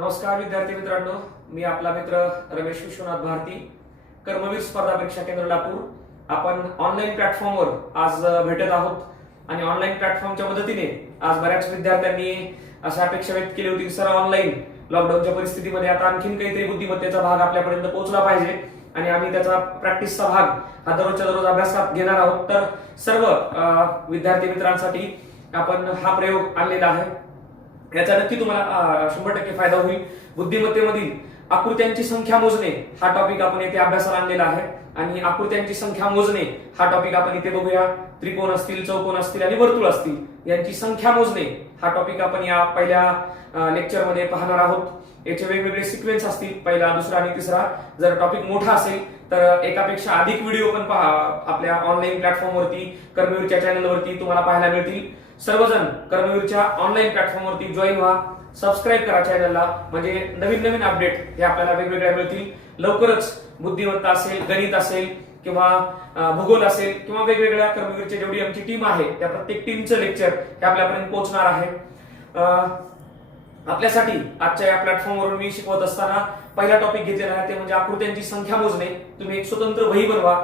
नमस्कार विद्यार्थी मित्रांनो, मी आपला मित्र रमेश विश्वनाथ भारती, कर्मवीर स्पर्धा परीक्षा केंद्र लातूर. आपण ऑनलाईन प्लॅटफॉर्मवर आज भेटत आहोत आणि ऑनलाईन प्लॅटफॉर्मच्या मदतीने आज बऱ्याच विद्यार्थ्यांनी अशा अपेक्षा व्यक्त केली होती की सर ऑनलाईन लॉकडाऊनच्या परिस्थितीमध्ये आता आणखीन काहीतरी बुद्धिमत्तेचा भाग आपल्यापर्यंत पोहोचला पाहिजे आणि आम्ही त्याचा प्रॅक्टिसचा भाग हा दररोजच्या दररोज अभ्यासात घेणार आहोत. तर सर्व विद्यार्थी मित्रांसाठी आपण हा प्रयोग आणलेला आहे. याचा नक्की तुम्हाला 100% फायदा होईल. बुद्धिमत्तेमधील आकृत्यांची संख्या मोजणे हा टॉपिक आपण येथे अभ्यासाला आणलेला आहे आणि आकृत्यांची संख्या मोजणे हा टॉपिक आपण इथे बघूया. त्रिकोण असतील, चौकोन असतील आणि वर्तुळ असतील यांची संख्या मोजणे हा टॉपिक आपण या पहिल्या लेक्चरमध्ये पाहणार आहोत. याचे वेगवेगळे सिक्वेन्स असतील, पहिला, दुसरा आणि तिसरा. जर टॉपिक मोठा असेल तर एकापेक्षा अधिक व्हिडिओ पण आपल्या ऑनलाईन प्लॅटफॉर्मवरती कर्मवीरच्या चॅनलवरती तुम्हाला पाहायला मिळतील. सर्वजण कर्मवीरच्या ऑनलाईन प्लॅटफॉर्मवरती जॉईन व्हा, सबस्क्राईब करा चॅनलला, म्हणजे नवीन नवीन अपडेट हे आपल्याला वेगवेगळ्या मिळतील. लवकरच बुद्धिमत्ता असेल, गणित असेल किंवा भूगोल असेल किंवा वेगवेगळ्या कर्मवीरची जेवढी आमची टीम आहे त्या प्रत्येक टीमचं लेक्चर हे आपल्यापर्यंत पोहोचणार आहे. आपल्यासाठी आजच्या या प्लॅटफॉर्मवरून मी शिकवत असताना पहिला टॉपिक घेतलेला आहे ते म्हणजे आकृत्यांची संख्या मोजणे. तुम्ही एक स्वतंत्र वही बनवा,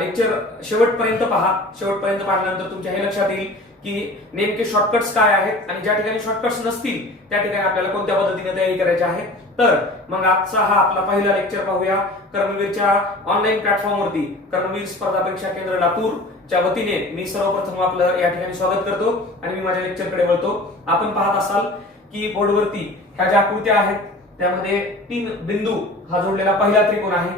लेक्चर शेवटपर्यंत पहा. शेवटपर्यंत पाहिल्यानंतर तुमच्या हे लक्षात येईल की नेमके शॉर्टकट्स काय आहेत आणि ज्या ठिकाणी शॉर्टकट्स नसतील त्या ठिकाणी आपल्याला कोणत्या पद्धतीने तयारी करायची आहे. तर मग आजचा हा आपला पहिला लेक्चर पाहूया. कर्मवीरच्या ऑनलाईन प्लॅटफॉर्मवरती कर्मवीर स्पर्धा परीक्षा केंद्र लातूरच्या वतीने मी सर्वप्रथम आपलं या ठिकाणी स्वागत करतो आणि मी माझ्या लेक्चरकडे वळतो. आपण पाहत असाल की बोर्डवरती ह्या ज्या आकृत्या आहेत त्यामध्ये 3 बिंदू हा जोडलेला पहिला त्रिकोण आहे.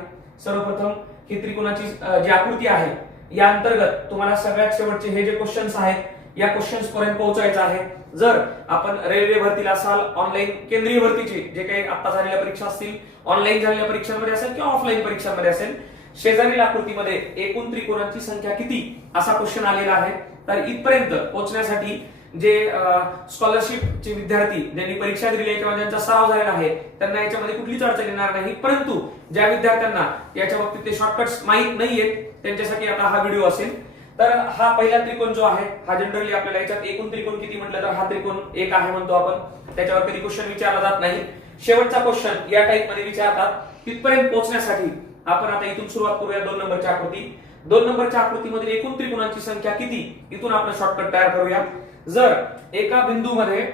सर्वप्रथम ही त्रिकोणाची जी आकृती आहे या अंतर्गत तुम्हाला सगळ्यात शेवटचे हे जे क्वेश्चन्स आहेत या क्वेश्चन्स पर्यंत पोहोचायचं आहे. जर आपण रेल्वे भरतीला असाल, ऑनलाईन केंद्रीय भरतीचे जे काही आता झालेल्या परीक्षा असतील, ऑनलाईन झालेल्या परीक्षांमध्ये असेल किंवा ऑफलाईन परीक्षांमध्ये असेल, शेजारील आकृतीमध्ये एकूण त्रिकोणांची संख्या किती असा क्वेश्चन आलेला आहे. तर इथपर्यंत पोहोचण्यासाठी जे स्कॉलरशिपचे विद्यार्थी ज्यांनी परीक्षा दिली किंवा ज्यांचा सराव झालेला आहे त्यांना याच्यामध्ये कुठलीच अडचण येणार नाही. परंतु ज्या विद्यार्थ्यांना याच्या बाबतीत ते शॉर्टकट्स माहीत नाहीयेत त्यांच्यासाठी आता हा व्हिडिओ असेल. तर हा पहिला त्रिकोण जो आहे हा जनरली आपल्याला याच्यात एकूण त्रिकोण किती म्हटलं तर हा त्रिकोण एक आहे म्हणतो आपण. त्याच्यावर कधी क्वेश्चन विचारला जात नाही. शेवटचा क्वेश्चन या टाइप मध्ये विचारतात. तिथपर्यंत पोहोचण्यासाठी आपण आता इथून सुरुवात करूया 2 नंबरची आकृती. 2 नंबरच्या आकृतीमध्ये एकूण त्रिकोणांची संख्या किती इथून आपण शॉर्टकट तयार करूया. जर एका बिंदूमध्ये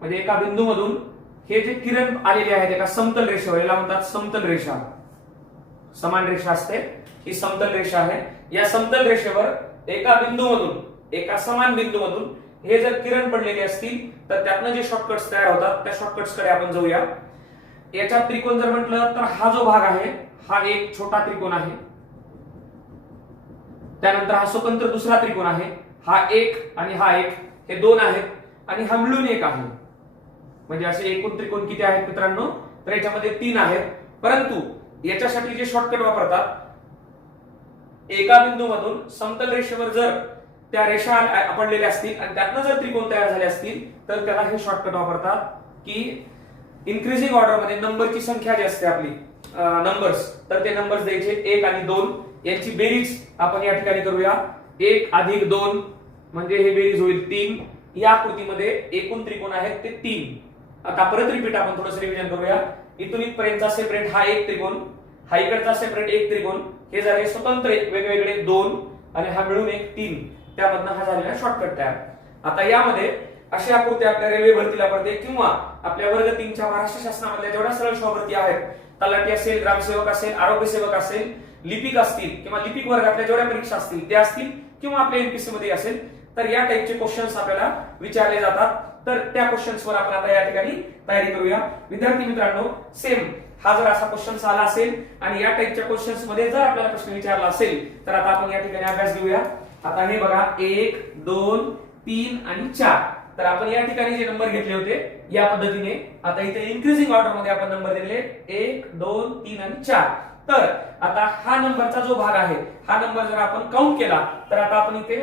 म्हणजे एका बिंदूमधून हे जे किरण आलेले आहेत एका समतल रेषेवर, याला म्हणतात समतल रेषा, समान रेषा असते ही समतल रेषा आहे. या समतल रेषेवर एका बिंदूमधून, एका समान बिंदूमधून हे जर किरण पडलेले असतील तर त्यातनं जे शॉर्टकट्स तयार होतात त्या शॉर्टकट्स कडे आपण जाऊया. याचा त्रिकोण जर म्हटलं तर हा जो भाग आहे हा एक छोटा त्रिकोण आहे. त्यानंतर हा स्वतंत्र दुसरा त्रिकोण आहे. हा एक आणि हा एक हे 2 आहेत आणि हा मिळून 1 आहे. म्हणजे असे एकूण त्रिकोण किती आहेत मित्रांनो तर याच्यामध्ये 3 आहेत. परंतु याच्यासाठी जे शॉर्टकट वापरतात, एका बिंदूमधून समतल रेषेवर जर त्या रेषा पडलेल्या असतील आणि त्यातनं जर त्रिकोण तयार झाले असतील तर त्याला हे शॉर्टकट वापरतात की इन्क्रीजिंग ऑर्डर मध्ये नंबरची संख्या जी असते आपली नंबर्स, तर ते नंबर्स द्यायचे 1 आणि 2 यांची बेरीज आपण या ठिकाणी करूया. 1 अधिक 2 म्हणजे हे बेरीज होईल 3. या आकृतीमध्ये एकूण त्रिकोण आहेत ते 3. आता परत रिपीट आपण थोडंसं रिव्हिजन करूया. इथून इथपर्यंतचा सेपरेट हा एक त्रिकोण, हा इकडचा सेपरेट एक त्रिकोण, हे झाले स्वतंत्र वेगवेगळे 2 आणि हा मिळून एक 3. त्यामधनं हा झालेला शॉर्टकट तयार. आता यामध्ये अशी आकृती आपल्या रेल्वे भरतीला पडते किंवा आपल्या वर्ग 3च्या महाराष्ट्र शासनामधल्या जेवढ्या सरळ भरती आहेत, तलाठी असेल, ग्रामसेवक असेल, आरोग्य सेवक असेल, लिपिक असतील किंवा लिपिक वर्गातल्या जेवढ्या परीक्षा असतील त्या असतील किंवा आपल्या एमपीसी मध्ये असेल तर या टाइपचे क्वेश्चन्स आपल्याला विचारले जातात. तर त्या क्वेश्चन्सवर आपण आता या ठिकाणी तयारी करूया. विद्यार्थी मित्रांनो, सेम हा जर असा क्वेश्चन आला असेल आणि या टाइपच्या क्वेश्चन्स मध्ये जर आपल्याला प्रश्न विचारला असेल तर आता आपण या ठिकाणी अभ्यास घेऊया. आता हे बघा 1 2 3 आणि 4. तर आपण या ठिकाणी जे नंबर घेतले होते या पद्धतीने आता इथे इन्क्रीजिंग ऑर्डर मध्ये आपण नंबर दिले 1 2 3 आणि 4. तर आता हा नंबरचा जो भाग आहे हा नंबर जर आपण काउंट केला तर आता आपण इथे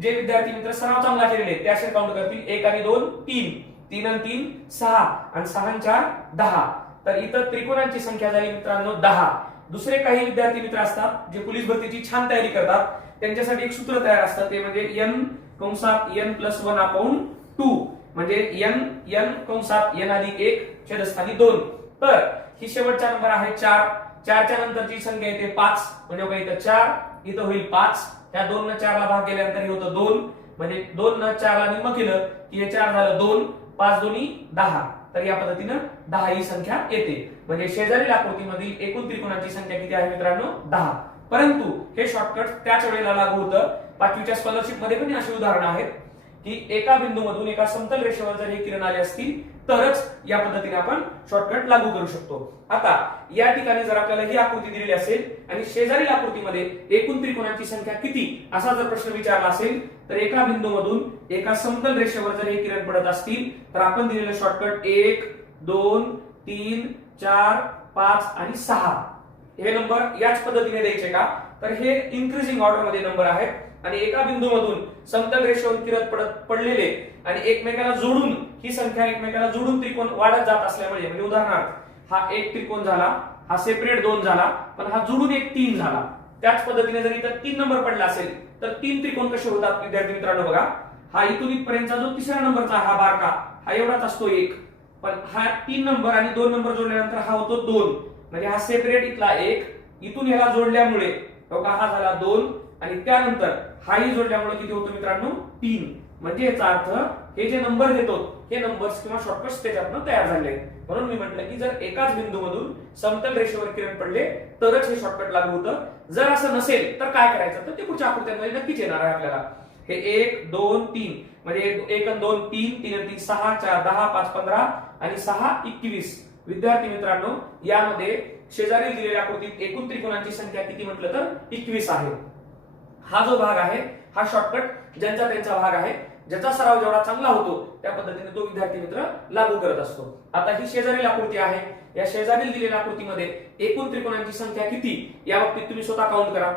जे विद्यार्थी मित्र सराव चांगला केलेले ते असे काउंट करतील 1 आणि 2 3, 3 आणि 3 6 आणि 6 आणि 4 10. तर इथं त्रिकोणांची संख्या झाली मित्रांनो 10. दुसरे काही विद्यार्थी मित्र असतात जे पोलीस भरतीची छान तयारी करतात, त्यांच्यासाठी एक सूत्र तयार असतं ते म्हणजे n कंसात n + 1/2 म्हणजे n कंसात n अधिक 1 छेदस्थानी 2. तर ही शेवटचा नंबर आहे 4. 4च्या नंतरची संख्या येते 5 म्हणजे बघा इथं 4 इथं होईल 5. त्या 2 न 4 ला भाग केल्यानंतर हे होतं 2 म्हणजे 2 न 4 ला निम्म केलं की हे 4 झालं 2. 5 दोन्ही 10. तर या पद्धतीनं 10 ही संख्या येते. म्हणजे शेजारील आकृतीमधील एकूण त्रिकोणाची संख्या किती आहे मित्रांनो 10. परंतु हे शॉर्टकट त्याच वेळेला लागू होतं. 5वीच्या स्कॉलरशिप मध्ये पण अशी उदाहरणं आहेत की एका बिंदूमधून एका समतल रेषेवर जर हे किरण आले असतील तरच या पद्धतीने आपण शॉर्टकट लागू करू शकतो. आता या ठिकाणी जर आपल्याला ही आकृती दिलेली असेल आणि शेजारील आकृतीमध्ये एकूण त्रिकोणांची संख्या किती असा जर प्रश्न विचारला असेल तर एका बिंदूमधून एका समतल रेषेवर जर हे किरण पडत असतील तर आपण दिलेलं शॉर्टकट 1 2 3 4 5 आणि 6 हे नंबर याच पद्धतीने द्यायचे का तर हे इन्क्रीजिंग ऑर्डर मध्ये नंबर आहेत आणि एका बिंदूमधून समतल रेषेवर किरण पडलेले आणि एकमेकाला जोडून ही संख्या एकमेकाला जोडून त्रिकोण वाढत जात असल्यामुळे म्हणजे उदाहरणार्थ हा एक त्रिकोण झाला हा सेपरेट 2 झाला पण हा जोडून एक 3 झाला. त्याच पद्धतीने जर इथं 3 नंबर पडला असेल तर 3 त्रिकोण कसे होतात विद्यार्थी मित्रांनो बघा. हा इथून इथपर्यंतचा जो तिसऱ्या नंबरचा हा बारका हा एवढाच असतो 1 पण हा 3 नंबर आणि 2 नंबर जोडल्यानंतर हा होतो 2 म्हणजे हा सेपरेट इथला 1 इथून ह्याला जोडल्यामुळे बघा हा झाला 2 आणि त्यानंतर हाही जोडल्यामुळे किती होतो मित्रांनो 3. म्हणजे याचा अर्थ हे जे नंबर देतो हे नंबर्स किंवा शॉर्टकट्स त्याच्यातून तयार झाले. म्हणून मी म्हटलं की जर एकाच बिंदूमधून समतल रेषेवर किरण पडले तरच हे शॉर्टकट लागू होतं. जर असं नसेल तर काय करायचं तर ते पुढच्या आकृत्यांमध्ये नक्कीच येणार आहे आपल्याला. हे 1 2 3 म्हणजे 1 आणि 2 3 3 आणि 3 6 4 10 5 15 आणि 6 21. विद्यार्थी मित्रांनो यामध्ये शेजारी दिलेल्या आकृतीत एकूण त्रिकोणांची संख्या किती म्हटलं तर 21 आहे. हा जो भाग आहे हा शॉर्टकट ज्यांचा त्यांचा भाग आहे. ज्याचा सराव जेवढा चांगला होतो त्या पद्धतीने तो विद्यार्थी मित्र लागू करत असतो. आता ही शेजारील आकृती आहे. या शेजारील दिलेल्या आकृतीमध्ये एकूण त्रिकोणांची संख्या किती या बाबतीत तुम्ही स्वतः काउंट करा.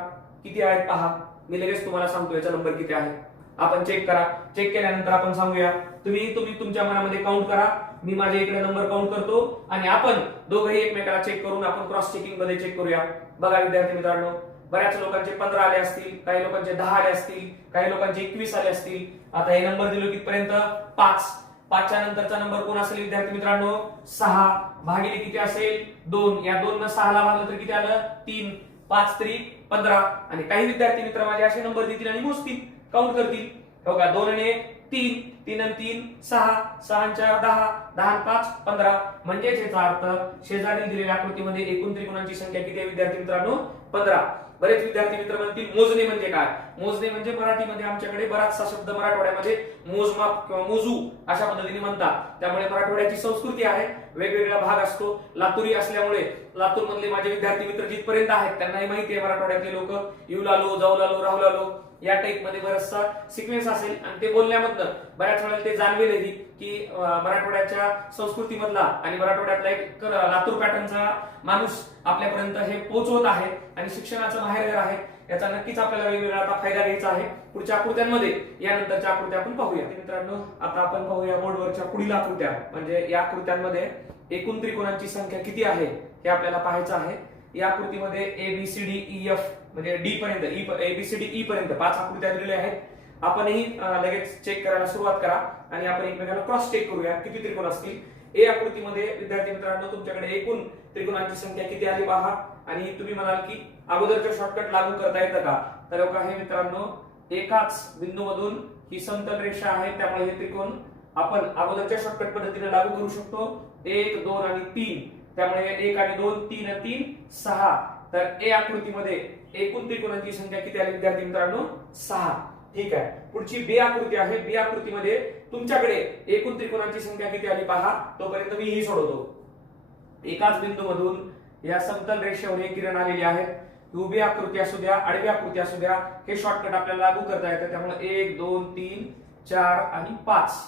किती आहेत पहा. मी लगेच तुम्हाला सांगतो याचा नंबर किती आहे. आपण चेक करा. चेक केल्यानंतर आपण सांगूया. तुम्ही तुमच्या मनामध्ये काउंट करा. मी माझ्या इकडे नंबर काउंट करतो आणि आपण दोघंही एकमेकाला चेक करून आपण क्रॉस चेकिंग मध्ये चेक करूया. बघा विद्यार्थी मित्रांनो बऱ्याच लोकांचे 15 आले असतील काही लोकांचे 10 आले असतील काही लोकांचे 21 आले असतील. आता हे नंबर दिलो कितपर्यंत 5. 5च्या नंतरचा नंबर कोण असेल विद्यार्थी मित्रांनो 6 भागिले किती असेल 2. या 2 न 6 ला भागलं तर किती आलं 3. 5 3 15 आणि काही विद्यार्थी मित्र माझे असे नंबर देतील आणि मोजतील काउंट करतील. हो का 2 ने 3 3 आणि 3 6 6 आणि 4 10 10 आणि 5 15 म्हणजेच याचा अर्थ शेजारी दिलेल्या आकृतीमध्ये एकूण त्रिकोणांची संख्या किती आहे विद्यार्थी मित्रांनो 15. बरेच विद्यार्थी मित्र म्हणतील मोजणे म्हणजे काय. मोजणे म्हणजे मराठीमध्ये आमच्याकडे बराचसा शब्द मराठवाड्यामध्ये मोजमाप किंवा मोजू अशा पद्धतीने म्हणतात. त्यामुळे मराठवाड्याची संस्कृती आहे वेगवेगळा भाग असतो. लातुरी असल्यामुळे लातूर मधले माझे विद्यार्थी मित्र जिथपर्यंत आहेत त्यांनाही माहिती आहे मराठवाड्यातले लोक येऊ लागलो जाऊ लागलो राहू लागलो या टाइप मध्ये बराचसा सिक्वेन्स असेल आणि ते बोलण्यामधनं बऱ्याच वेळेला ते जाणवेलही की मराठवाड्याच्या संस्कृतीमधला आणि मराठवाड्यातला एक लातूर पॅटर्नचा माणूस आपल्यापर्यंत हे पोहोचवत आहे आणि शिक्षणाचं बाहेर आहे. याचा नक्कीच आपल्याला वेगवेगळा आता फायदा घ्यायचा आहे. पुढच्या आकृत्यांमध्ये यानंतरच्या आकृत्या आपण पाहूया. मित्रांनो आता आपण पाहूया बोर्डवरच्या पुढील आकृत्या म्हणजे या आकृत्यांमध्ये एकूण त्रिकोणांची संख्या किती आहे हे आपल्याला पाहायचं आहे. या आकृतीमध्ये ABCDEF म्हणजे डी पर्यंत ABCDE पर्यंत 5 आकृत्या दिलेल्या आहेत. आपणही लगेच चेक करायला सुरुवात करा आणि आपण एकमेकाला क्रॉस चेक करूया किती त्रिकोण असतील. ए आकृतीमध्ये विद्यार्थी मित्रांनो तुमच्याकडे एकूण त्रिकोणांची संख्या किती आली पहा आणि तुम्ही म्हणाल की अगोदरचे शॉर्टकट लागू करता येतं का तर हे मित्रांनो एकाच बिंदूमधून ही समतल रेषा आहे त्यामुळे हे त्रिकोण आपण अगोदरच्या शॉर्टकट पद्धतीने लागू करू शकतो. 1 2 आणि 3 त्यामुळे 1 आणि 2 3 आणि 3 6. तर ए आकृतीमध्ये एकूण त्रिकोणांची संख्या किती आली विद्यार्थी मित्रांनो 6. ठीक आहे. पुढची बी आकृती आहे. बी आकृतीमध्ये तुमच्याकडे एकूण त्रिकोणांची संख्या किती आली पहा. तोपर्यंत मी ही सोडवतो. एकाच बिंदूमधून या समतल रेषेवर हे किरण आलेली आहेत. उभी आकृती असू द्या आडवी आकृती असू द्या हे शॉर्टकट आपल्याला लागू करता येतं. त्यामुळे 1 2 3 4 आणि 5.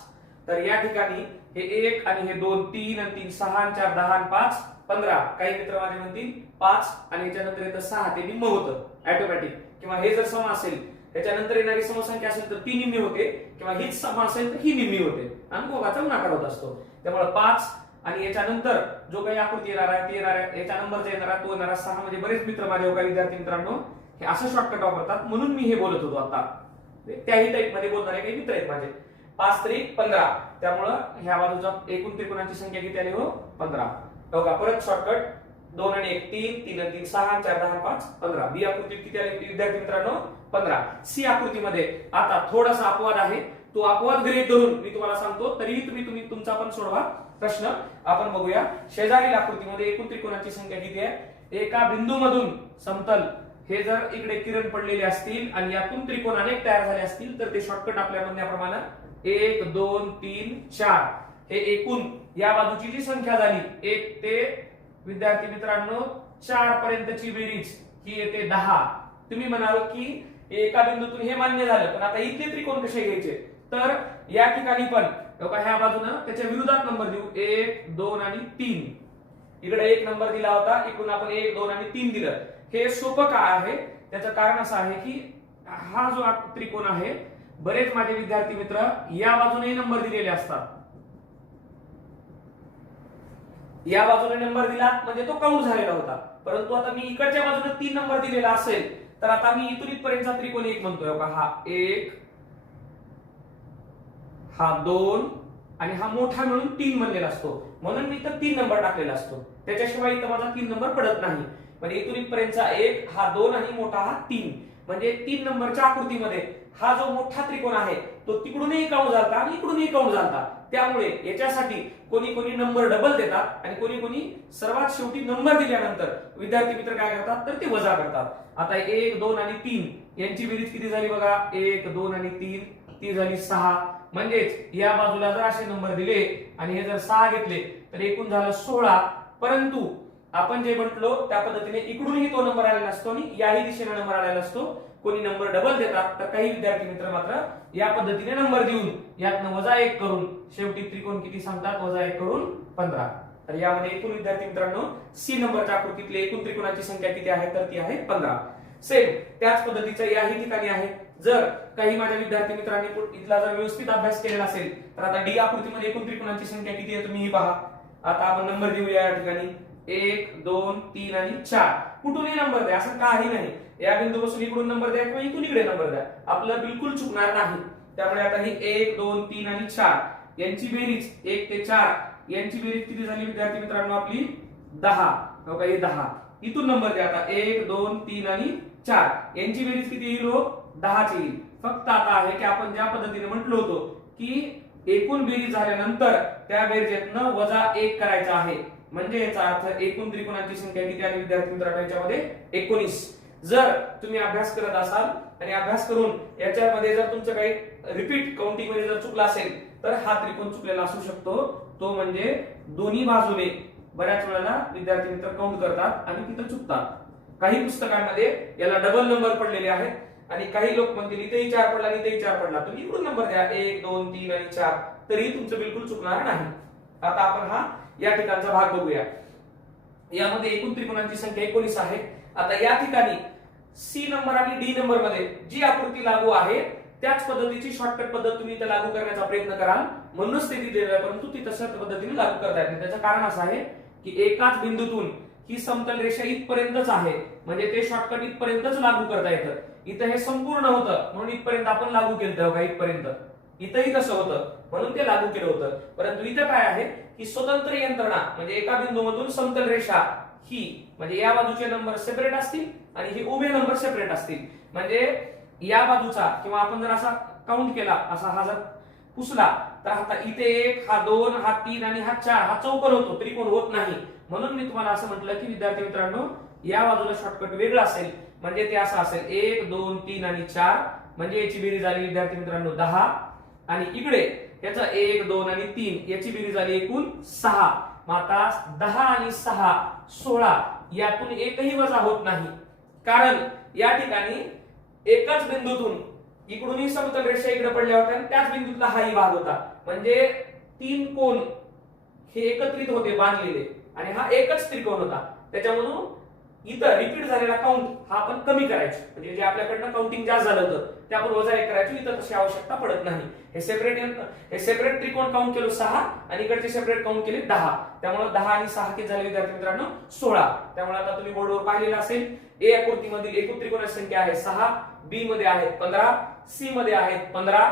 तर या ठिकाणी हे 1 आणि हे 2 3 आणि 3 6 आणि 4 10 आणि 5 15. काही मित्र माझे म्हणतील 5 आणि याच्यानंतर येतं 6 ते निम्म होतं ऑटोमॅटिक किंवा हे जर सम असेल त्याच्यानंतर येणारी समसंख्या असेल तर ती निम्मी होते किंवा हीच सम असेल तर ही निम्मी होते आणि दोघांचा गुणाकार होत असतो. त्यामुळे 5 आणि याच्यानंतर जो काही आकृती येणार आहे ते येणार आहे याचा नंबर येणार आहे तो येणार 6. म्हणजे बरेच मित्र माझे काही विद्यार्थी मित्रांनो हे असं शॉर्टकट वापरतात म्हणून मी हे बोलत होतो. आता त्याही टाइप मध्ये बोलणारे काही मित्र आहेत माझे. 5 3 15 त्यामुळे ह्या बाजूचा एकूण त्रिकोणांची संख्या किती आली हो 15. बघा परत शॉर्टकट 2 आणि 1 3, 3 आणि 3 6, 4 10 5 15. बी आकृतीत किती आले विद्यार्थी मित्रांनो 15. सी आकृतीमध्ये आता थोडासा अपवाद आहे, तो अपवाद गृहीत धरून मी तुम्हाला सांगतो, तरीही तुम्ही तुमचा पण सोडवा प्रश्न. आपण बघूया शेजारील आकृतीमध्ये एकूण त्रिकोणाची संख्या किती आहे. एका बिंदूमधून समतल हे जर इकडे किरण पडलेले असतील आणि यातून त्रिकोण अनेक तयार झाले असतील तर ते शॉर्टकट आपल्या म्हणण्याप्रमाणे 1 2 3 4 हे एकूण या बाजूची जी संख्या झाली 1 ते विद्यार्थी मित्रांनो 4 पर्यंतची बेरीज ही येते 10. तुम्ही म्हणाल की एका बिंदूतून हे मान्य झालं, पण आता इथले त्रिकोण कसे घ्यायचे, तर या ठिकाणी पण ह्या बाजूनं त्याच्या विरोधात नंबर देऊ 1 2 आणि 3. इकडे 1 नंबर दिला होता, इकडून आपण 1 2 आणि 3 दिलं. हे सोपं का आहे, त्याचं कारण असं आहे की हा जो त्रिकोण आहे, बरेच माझे विद्यार्थी मित्र या बाजूने नंबर दिलेले असतात. या बाजूने नंबर दिला म्हणजे तो काउंट झालेला होता, परंतु आता मी इकडच्या बाजूने 3 नंबर दिलेला असेल तर आता मी इथून इथपर्यंतचा त्रिकोण 1 म्हणतोय. हा 1, हा 2 आणि हा मोठा मिळून 3 बनलेला असतो, म्हणून मी इथं 3 नंबर टाकलेला असतो. त्याच्याशिवाय इथं माझा 3 नंबर पडत नाही. म्हणजे इथून इथपर्यंतचा 1, हा 2 आणि मोठा हा 3, म्हणजे 3 नंबरच्या आकृतीमध्ये हा जो मोठा त्रिकोण आहे तो तिकडूनही काउंट झालता आणि इकडूनही काउंट झालता. त्यामुळे याच्यासाठी कोणी कोणी नंबर डबल देतात आणि कोणी कोणी सर्वात शेवटी नंबर दिल्यानंतर विद्यार्थी मित्र काय करतात तर ते वजा करतात. आता 1 2 आणि 3 यांची बेरीज किती झाली बघा, 1 2 आणि 3 ती झाली 6. म्हणजेच या बाजूला जर असे नंबर दिले आणि हे जर 6 घेतले तर एकूण झालं 16. परंतु आपण जे म्हटलो त्या पद्धतीने इकडूनही तो नंबर आलेला असतो आणि याही दिशेने नंबर आलेला असतो. कोणी नंबर डबल देतात तर काही विद्यार्थी मित्र मात्र या पद्धतीने नंबर देऊन यातनं -1 करून शेवटी त्रिकोण किती सांगतात, -1 करून 15. तर यामध्ये एकूण विद्यार्थी मित्रांनो सी नंबरच्या आकृतीतले एकूण त्रिकोणाची संख्या किती आहे तर ती आहे 15. सेम त्याच पद्धतीचं याही ठिकाणी आहे. जर काही माझ्या विद्यार्थी मित्रांनी इथला जर व्यवस्थित अभ्यास केलेला असेल तर आता डी आकृतीमध्ये एकूण त्रिकोणाची संख्या किती आहे तुम्ही पहा. आता आपण नंबर देऊया या ठिकाणी 1 2 3 आणि 4. कुठूनही नंबर द्या, असं काही नाही. या बिंदूपासून इकडून नंबर द्या किंवा इथून इकडे नंबर द्या, आपलं बिलकुल चुकणार नाही. त्यामुळे आता ही 1 2 3 आणि 4 यांची बेरीज 1 ते 4 यांची बेरीज किती झाली विद्यार्थी मित्रांनो आपली 10. बघा हे 10. इथून नंबर द्या आता 1 2 3 आणि 4 यांची बेरीज किती येईल, 10 ची येईल. फक्त आता आहे की आपण ज्या पद्धतीने म्हटलो होतो की एकूण बेरीज झाल्यानंतर त्या बेरजेतनं -1 करायचं आहे. म्हणजे याचा अर्थ एकूण त्रिकोणाची संख्या किती आली विद्यार्थी मित्रांनो याच्यामध्ये 19. जर तुम्ही अभ्यास करत असाल आणि अभ्यास करून याच्यामध्ये जर तुमचं काही रिपीट काउंटिंग मध्ये जर चुकला असेल तर हा त्रिकोण चुकलेला असू शकतो. तो म्हणजे दोन्ही बाजूने बऱ्याच वेळेला विद्यार्थी मित्र काउंट करतात आणि तिथं चुकतात. काही पुस्तकांमध्ये याला डबल नंबर पडलेले आहेत आणि काही लोक म्हणतील इथेही 4 पडला आणि इथेही 4 पडला, तुम्ही इकडून नंबर द्या 1 2 3 आणि 4 तरी तुमचं बिलकुल चुकणार नाही. आता आपण हा या ठिकाणचा भाग बघूया. यामध्ये एकूण त्रिकोणांची संख्या 19 आहे. आता या ठिकाणी सी नंबर आणि डी नंबर मध्ये जी आकृती लागू आहे त्याच पद्धतीची शॉर्टकट पद्धत तुम्ही इथे लागू करण्याचा प्रयत्न कराल, म्हणूनच ते दिलेलं आहे, परंतु ती तशाच पद्धतीने लागू करता येत नाही. त्याचं कारण असं आहे की एकाच बिंदूतून ही समतल रेषा इथपर्यंतच आहे, म्हणजे ते शॉर्टकट इथपर्यंतच लागू करता येतं. इथं हे संपूर्ण होतं म्हणून इथपर्यंत आपण लागू केलं का इथपर्यंत, इथंही तसं होतं म्हणून ते लागू केलं होतं. परंतु इथं काय आहे की स्वतंत्र यंत्रणा, म्हणजे एका बिंदूमधून समतल रेषा ही म्हणजे या बाजूचे नंबर सेपरेट असतील आणि हे उभे नंबर सेपरेट असतील. म्हणजे या बाजूचा किंवा आपण जर असा काउंट केला, असा हा जर पुसला तर आता इथे 1 हा 2 हा 3 आणि हा 4 हा चौकोन होतो, त्रिकोण होत नाही. म्हणून मी तुम्हाला असं म्हटलं की विद्यार्थी मित्रांनो या बाजूला शॉर्टकट वेगळा असेल, म्हणजे ते असं असेल 1 2 3 आणि 4 म्हणजे याची बेरीज झाली विद्यार्थी मित्रांनो 10 आणि इकडे याचा 1 2 आणि 3 याची बेरीज झाली एकूण 6. मग आता 10 आणि 6 16 यातून एकही वजा होत नाही, कारण या ठिकाणी एकाच बिंदूतून इकडूनही समतल रेषा इकडे पडल्या होत्या आणि त्याच बिंदूतला हाही भाग होता. म्हणजे 3 कोन हे एकत्रित होते बांधलेले आणि हा एकच त्रिकोण होता. त्याच्यामधून इथं रिपीट झालेला काउंट हा आपण कमी करायचो, म्हणजे जे आपल्याकडनं काउंटिंग जास्त झालं होतं ते आपण -1 करायचो. इथं तशी आवश्यकता पडत नाही. हे सेपरेट त्रिकोण काउंट केलो 6 आणि इकडचे सेपरेट काउंट केले 10. त्यामुळे 10 आणि 6 किती झाले विद्यार्थी मित्रांनो 16. त्यामुळे आता तुम्ही बोर्डवर पाहिलेलं असेल ए आकृतीमधील एकूण त्रिकोणाची संख्या आहे 6, बी मध्ये आहेत 15, सी मध्ये आहेत 15,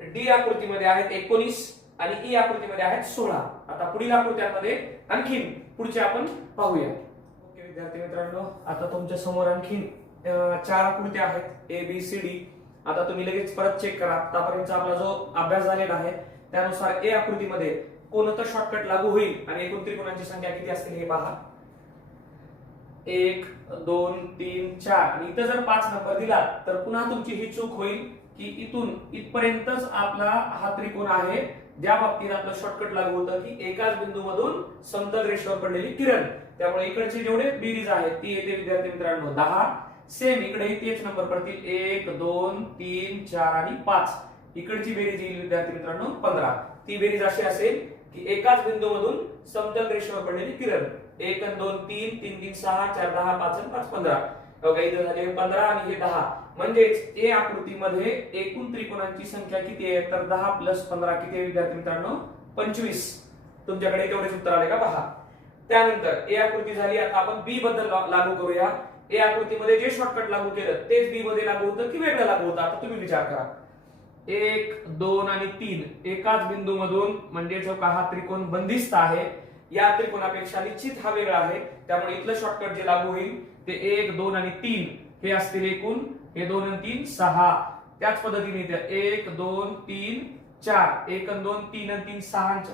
डी आकृतीमध्ये आहेत 19 आणि ई आकृतीमध्ये आहेत 16. आता पुढील आकृत्यांमध्ये आणखीन पुढचे आपण पाहूया. ओके विद्यार्थी मित्रांनो, आता तुमच्या समोर आणखीन 4 आकृत्या आहेत ए बी सी डी. आता तुम्ही लगेच परत चेक करा. आतापर्यंतचा आपला जो अभ्यास झालेला आहे त्यानुसार ए आकृतीमध्ये कोणतं शॉर्टकट लागू होईल आणि एकूण त्रिकोणांची संख्या किती असतील हे पहा. 1 2 3 4 आणि इथं जर 5 नंबर दिला तर पुन्हा तुमची ही चूक होईल की इथून इथपर्यंतच आपला हा त्रिकोण आहे, ज्या बाबतीत आपलं शॉर्टकट लागू होतं की एकाच बिंदूमधून समतल रेषेवर पडलेली किरण. त्यामुळे इकडचे जेवढे बेरीज आहेत ती येते विद्यार्थी मित्रांनो 10. सेम इकडेही तेच नंबर पडतील 1 2 3 4 आणि 5. इकडची बेरीज येईल विद्यार्थी मित्रांनो 15. ती बेरीज अशी असेल की एकाच बिंदूमधून समतल रेषेवर पडलेली किरण 1 2 3 3 3 6 4 10 5 5 15. बघा इथे झाले 15 आणि हे 10. म्हणजेच ए आकृतीमध्ये एकूण त्रिकोणांची संख्या किती आहे तर 10 + 15 किती आहे विद्यार्थी मित्रांनो 25. तुमच्याकडे तेवढेच उत्तर आले का पहा. त्यानंतर ए आकृती झाली. आता आपण बी बद्दल लागू करूया. ए आकृतीमध्ये जे शॉर्टकट लागू केलं तेच बी मध्ये लागू होतं की वेगळं लागू होतं आता तुम्ही विचार करा. 1 2 आणि 3 एकाच बिंदूमधून म्हणजे जो का हा त्रिकोण बंदिस्त आहे या त्रिकोणापेक्षा निश्चित हा वेगळा आहे. त्यामुळे इथलं शॉर्टकट जे लागू होईल ते 1 2 आणि 3 हे असतील एकूण. हे 2 आणि 3 6. त्याच पद्धतीने इथे 1 2 3 4 1 आणि 2 3 आणि 3 6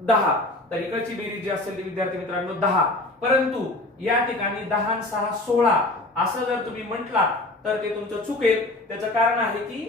10. तर इकडची बेरीज जी असेल ती विद्यार्थी मित्रांनो 10. परंतु या ठिकाणी 10 आणि 6 16 असं जर तुम्ही म्हटला तर ते तुमचं चुकेल. त्याचं कारण आहे की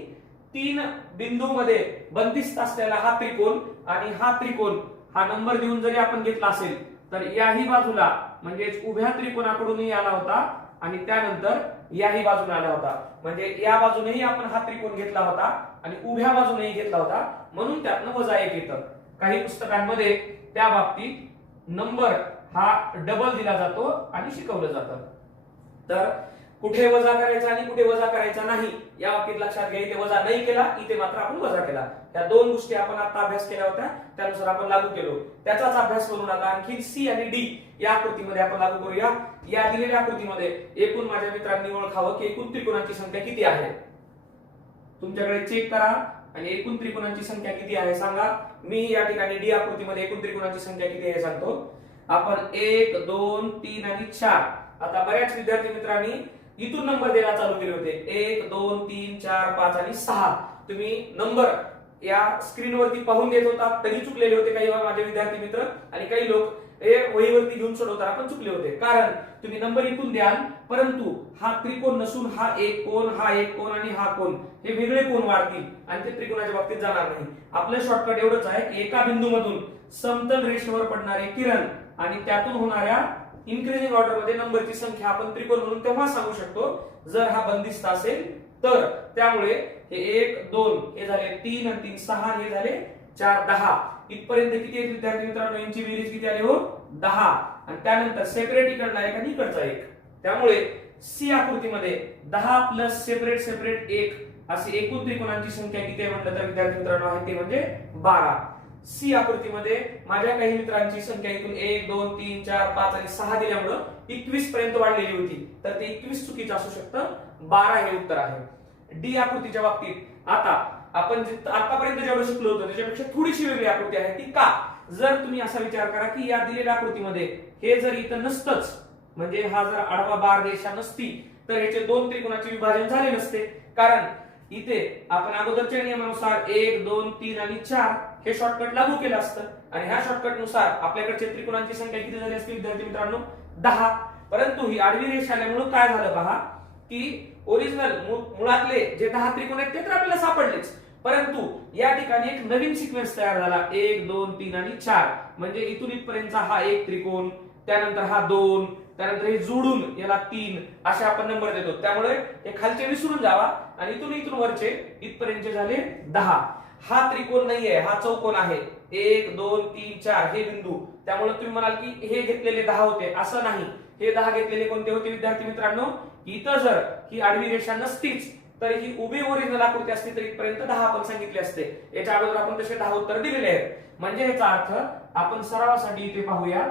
3 बिंदूमध्ये बंदिस्त असलेला हा त्रिकोण आणि हा त्रिकोण हा नंबर देऊन जरी आपण घेतला असेल तर याही बाजूला म्हणजेच उभ्या त्रिकोणाकडूनही आला होता आणि त्यानंतर याही बाजूने आला होता. म्हणजे या बाजूनेही आपण हा त्रिकोण घेतला होता आणि उभ्या बाजूनेही घेतला होता, म्हणून त्यातनं वजा 1 येतं. काही पुस्तकांमध्ये त्या बाबतीत नंबर हा डबल दिला जातो आणि शिकवलं जातं. तर कुठे वजा करायचा आणि कुठे वजा करायचा नाही या बाबतीत लक्षात घ्या. इथे वजा नाही केला, इथे मात्र आपण वजा केला. या 2 गोष्टी आपण आता अभ्यास केल्या होत्या, त्यानुसार आपण लागू केलो. त्याचाच अभ्यास करून आता आणखी सी आणि डी या आकृतीमध्ये आपण लागू करूया. या दिलेल्या आकृतीमध्ये एकूण माझ्या मित्रांनी ओळखावं की एकूण त्रिकोणांची संख्या किती आहे. तुमच्याकडे चेक करा आणि एकूण त्रिकोणांची संख्या किती आहे सांगा. मी या ठिकाणी डी आकृतीमध्ये एकूण त्रिकोणांची संख्या किती आहे सांगतो. आपण 1 2 3 आणि 4. आता बऱ्याच विद्यार्थी मित्रांनी इथून नंबर द्यायला चालू केले होते. 1 2 3 4 5 आणि 6. तुम्ही नंबर या स्क्रीनवरती पाहून देत होता तरी चुकलेले होते काही माझे विद्यार्थी मित्र, आणि काही लोक हे वहीवरती घेऊन सोडवताना पण चुकले होते. कारण तुम्ही नंबर इथून द्याल परंतु हा त्रिकोण नसून हा एक कोण, हा एक कोण आणि हा कोण हे वेगळे कोण वाढतील आणि ते त्रिकोणाच्या बाबतीत जाणार नाही. आपलं शॉर्टकट एवढंच आहे की एका बिंदूमधून समतल रेषेवर पडणारे किरण आणि त्यातून होणाऱ्या इन्क्रीजिंग ऑर्डर मध्ये नंबरची संख्या आपण त्रिकोण म्हणून तेव्हा सांगू शकतो जर हा बंदिस्त असेल तर. त्यामुळे हे 1 2 हे झाले 3 आणि 3 6 हे झाले 4 10. इथपर्यंत किती आहेत विद्यार्थी मित्रांनो यांची बेरीज किती आली हो 10. आणि त्यानंतर सेपरेट इकडला एक आणि इकडचा एक. त्यामुळे सी आकृतीमध्ये 10 प्लस सेपरेट सेपरेट 1 अशी एकूण त्रिकोणांची संख्या किती आहे म्हटलं तर विद्यार्थी मित्रांनो आहे ते म्हणजे 12. सी आकृतीमध्ये माझ्या काही मित्रांची संख्या इथून 1 2 3 4 5 आणि 6 दिल्यामुळं 21 पर्यंत वाढलेली होती, तर ते 21 चुकीचं असू शकतं. 12 हे उत्तर आहे. डी आकृतीच्या बाबतीत आता आपण आतापर्यंत जेवढं शिकलो होतो त्याच्यापेक्षा थोडीशी वेगळी आकृती आहे. ती का? जर तुम्ही असा विचार करा की या दिलेल्या आकृतीमध्ये हे जर इथं नसतंच म्हणजे हा जर आडवा बार रेषा नसती तर याचे 2 त्रिकोणाचे विभाजन झाले नसते. कारण इथे आपण अगोदरच्या नियमानुसार 1 2 3 आणि 4 हे शॉर्टकट लागू केलं असतं आणि ह्या शॉर्टकट नुसार आपल्याकडचे त्रिकोणांची संख्या किती झाली असती विद्यार्थी मित्रांनो 10. परंतु ही आडवी रेषा आल्यामुळे काय झालं पहा की ओरिजिनल मुळातले जे 10 त्रिकोण आहेत ते तर आपल्याला सापडलेच, परंतु या ठिकाणी एक नवीन सिक्वेन्स तयार झाला 1 2 3 आणि 4. म्हणजे इथून इथपर्यंतचा हा एक त्रिकोण, त्यानंतर हा 2, त्यानंतर हे जोडून याला 3 असे आपण नंबर देतो. त्यामुळे हे खालचे विसरून जावा आणि इथून वरचे इथपर्यंतचे झाले 10. हा त्रिकोण नाहीये, हा चौकोन आहे. 1 2 3 4 हे बिंदू. त्यामुळे तुम्ही म्हणाल की हे घेतलेले 10 होते, असं नाही. हे 10 घेतलेले कोणते होते विद्यार्थी मित्रांनो. इथं जर ही आडवी रेषा नसतीच तर ही उभी ओरिजिनल आकृती असती तर इथपर्यंत 10 आपण सांगितले असते. याच्या अगोदर आपण तसे 10 उत्तर दिलेले आहेत. म्हणजे याचा अर्थ आपण सरावासाठी इथे पाहूया.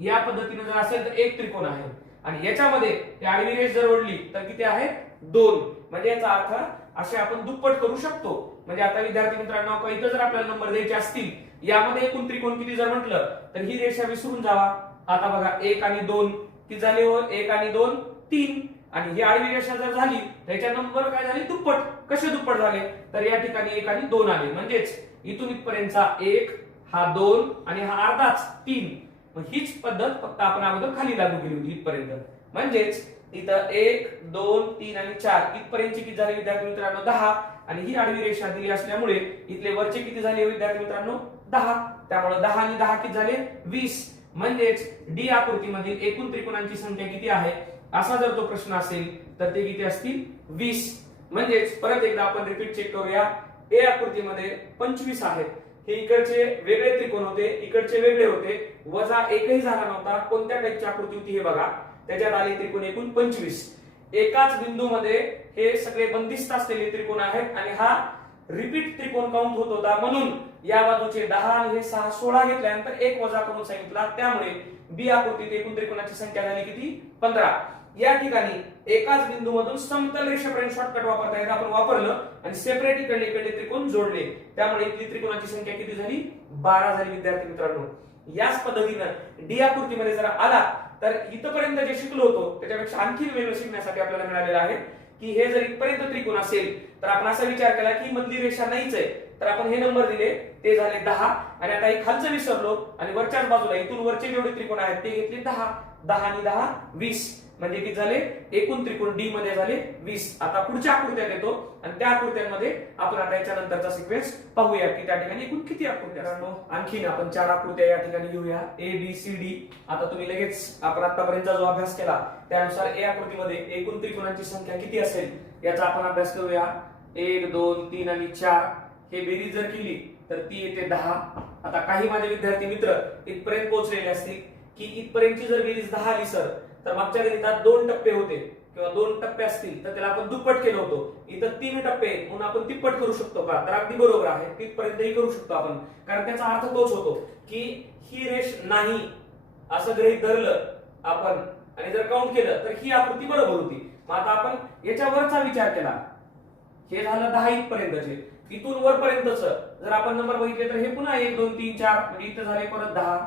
या पद्धतीने जर असेल तर एक त्रिकोण आहे आणि याच्यामध्ये आडवी रेष जर ओढली तर किती आहे 2. म्हणजे याचा अर्थ असे आपण दुप्पट करू शकतो. म्हणजे आता विद्यार्थी मित्रांनो काही इथं जर आपल्याला नंबर द्यायचे असतील, यामध्ये एकूण त्रिकोण किती जर म्हटलं तर ही रेषा विसरून जावा. आता बघा 1 आणि 2 किती झाले हो, 1 आणि 2 3, आणि ही आडवी रेषा जर झाली त्याच्या नंबर काय झाले दुप्पट. कसे दुप्पट झाले तर या ठिकाणी 1 आणि 2 आले, म्हणजेच इथून इथपर्यंतचा 1 हा 2 आणि हा अर्धाच 3. मग हीच पद्धत फक्त आपण अगोदर खाली लागू केली होती इथपर्यंत. म्हणजेच इथं 1 2 3 आणि 4 इथपर्यंतची किती झाली विद्यार्थी मित्रांनो 10, आणि ही आडवी रेषा दिली असल्यामुळे इथले वरचे किती झाले विद्यार्थी मित्रांनो 10. त्यामुळे 10 आणि 10 किती झाले 20. म्हणजेच डी आकृतीमधील एकूण त्रिकोणांची संख्या किती आहे असा जर तो प्रश्न असेल तर ते किती असतील 20. म्हणजेच परत एकदा आपण रिपीट चेक करूया. ए आकृतीमध्ये 25 आहेत. हे इकडचे वेगळे त्रिकोण होते, इकडचे वेगळे होते, वजा एकही झाला नव्हता. कोणत्या टाईपची आकृती होती हे बघा, त्याच्यात आले त्रिकोण एकूण 25. एकाच बिंदूमध्ये हे सगळे बंदिस्त असलेले त्रिकोण आहेत आणि हा रिपीट त्रिकोण काउंट होत होता, म्हणून या बाजूचे 10 आणि हे 6 16 घेतल्यानंतर एक वजा करून सांगितला. त्यामुळे बी आकृतीत एकूण त्रिकोणाची संख्या झाली किती 15. या ठिकाणी एकाच बिंदूमधून समतल रेषेपर्यंत शॉर्टकट वापरता येतं, आपण वापरलं आणि सेपरेट इकडे त्रिकोण जोडले, त्यामुळे इथली त्रिकोणाची संख्या किती झाली 12 झाली विद्यार्थी मित्रांनो. याच पद्धतीनं डी आकृतीमध्ये जर आला तर इथपर्यंत जे शिकलो होतो त्याच्यापेक्षा आणखी वेगळं शिकण्यासाठी आपल्याला मिळालेलं आहे की हे जर इथपर्यंत त्रिकोण असेल तर आपण असा विचार केला की मधली रेषा नाहीच आहे, तर आपण हे नंबर दिले, ते झाले 10. आणि आता हे खालचं विसरलो आणि वरच्याच बाजूला इथून वरचे जेवढे त्रिकोण आहेत ते घेतले 10. 10 आणि 10 20, म्हणजे किती झाले एकूण त्रिकोण डी मध्ये झाले 20. आता पुढच्या आकृत्यात येतो आणि त्या आकृत्यांमध्ये आपण आता याच्या नंतरचा सिक्वेन्स पाहूया की त्या ठिकाणी एकूण किती आकृत्या असतात. आणखीन आपण 4 आकृत्या या ठिकाणी घेऊया, ए बी सी डी. आता तुम्ही लगेच आपण आतापर्यंतचा जो अभ्यास केला त्यानुसार ए आकृतीमध्ये एकूण त्रिकोणांची संख्या किती असेल याचा आपण अभ्यास करूया. 1 2 3 आणि 4 हे बेरीज जर केली तर ती येते 10. आता काही माझे विद्यार्थी मित्र इथपर्यंत पोहोचलेले असतील की इथपर्यंतची जर बेरीज 10 आली सर तर मागच्या गणितात 2 टप्पे होते किंवा 2 टप्पे असतील तर त्याला आपण दुप्पट केलं होतं, इथं 3 टप्पे म्हणून आपण तिप्पट करू शकतो का, तर अगदी बरोबर आहे, तिथपर्यंतही करू शकतो आपण. कारण त्याचा अर्थ तोच होतो की ही रेष नाही असं गृहीत धरलं आपण आणि जर काउंट केलं तर ही आकृती बरोबर होती. मग आता आपण याच्यावरचा विचार केला, हे झालं 10 इथपर्यंतचे, इथून वरपर्यंतच जर आपण नंबर बघितले तर हे पुन्हा 1 2 3 4 म्हणजे इथं झाले परत 10.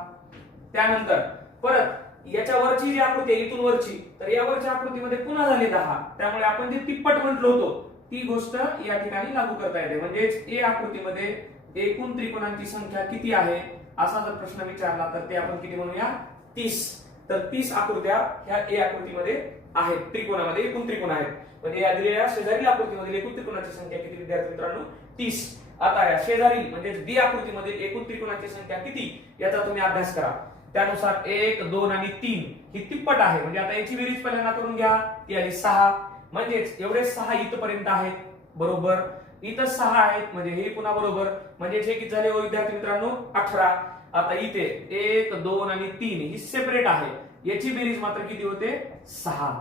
त्यानंतर परत याच्या वरची जी आकृती आहे इथून वरची, तर या वरच्या आकृतीमध्ये पुन्हा झाले 10. त्यामुळे आपण जे तिप्पट म्हटलो होतो ती गोष्ट या ठिकाणी लागू करता येते. म्हणजेच ए आकृतीमध्ये एकूण त्रिकोणांची संख्या किती आहे असा जर प्रश्न विचारला तर ते आपण किती म्हणूया 30. तर 30 आकृत्या ह्या ए आकृतीमध्ये आहेत, त्रिकोणामध्ये एकूण त्रिकोण आहेत. म्हणजे या दिलेल्या शेजारील आकृतीमध्ये एकूण त्रिकोणाची संख्या किती विद्यार्थी मित्रांनो 30. आता या शेजारी म्हणजे बी आकृतीमध्ये एकूण त्रिकोणाची संख्या किती याचा तुम्ही अभ्यास करा. त्यानुसार 1 2 आणि 3 ही तिप्पट आहे, म्हणजे आता याची बेरीज पहिल्यांदा करून घ्या, ती आली 6. म्हणजेच एवढे 6 इथपर्यंत आहेत बरोबर, इथं 6 आहेत म्हणजे हे पुन्हा बरोबर, म्हणजे हे किती झाले हो विद्यार्थी मित्रांनो 18. आता इथे 1 2 आणि 3 ही सेपरेट आहे, याची बेरीज मात्र किती होते 6.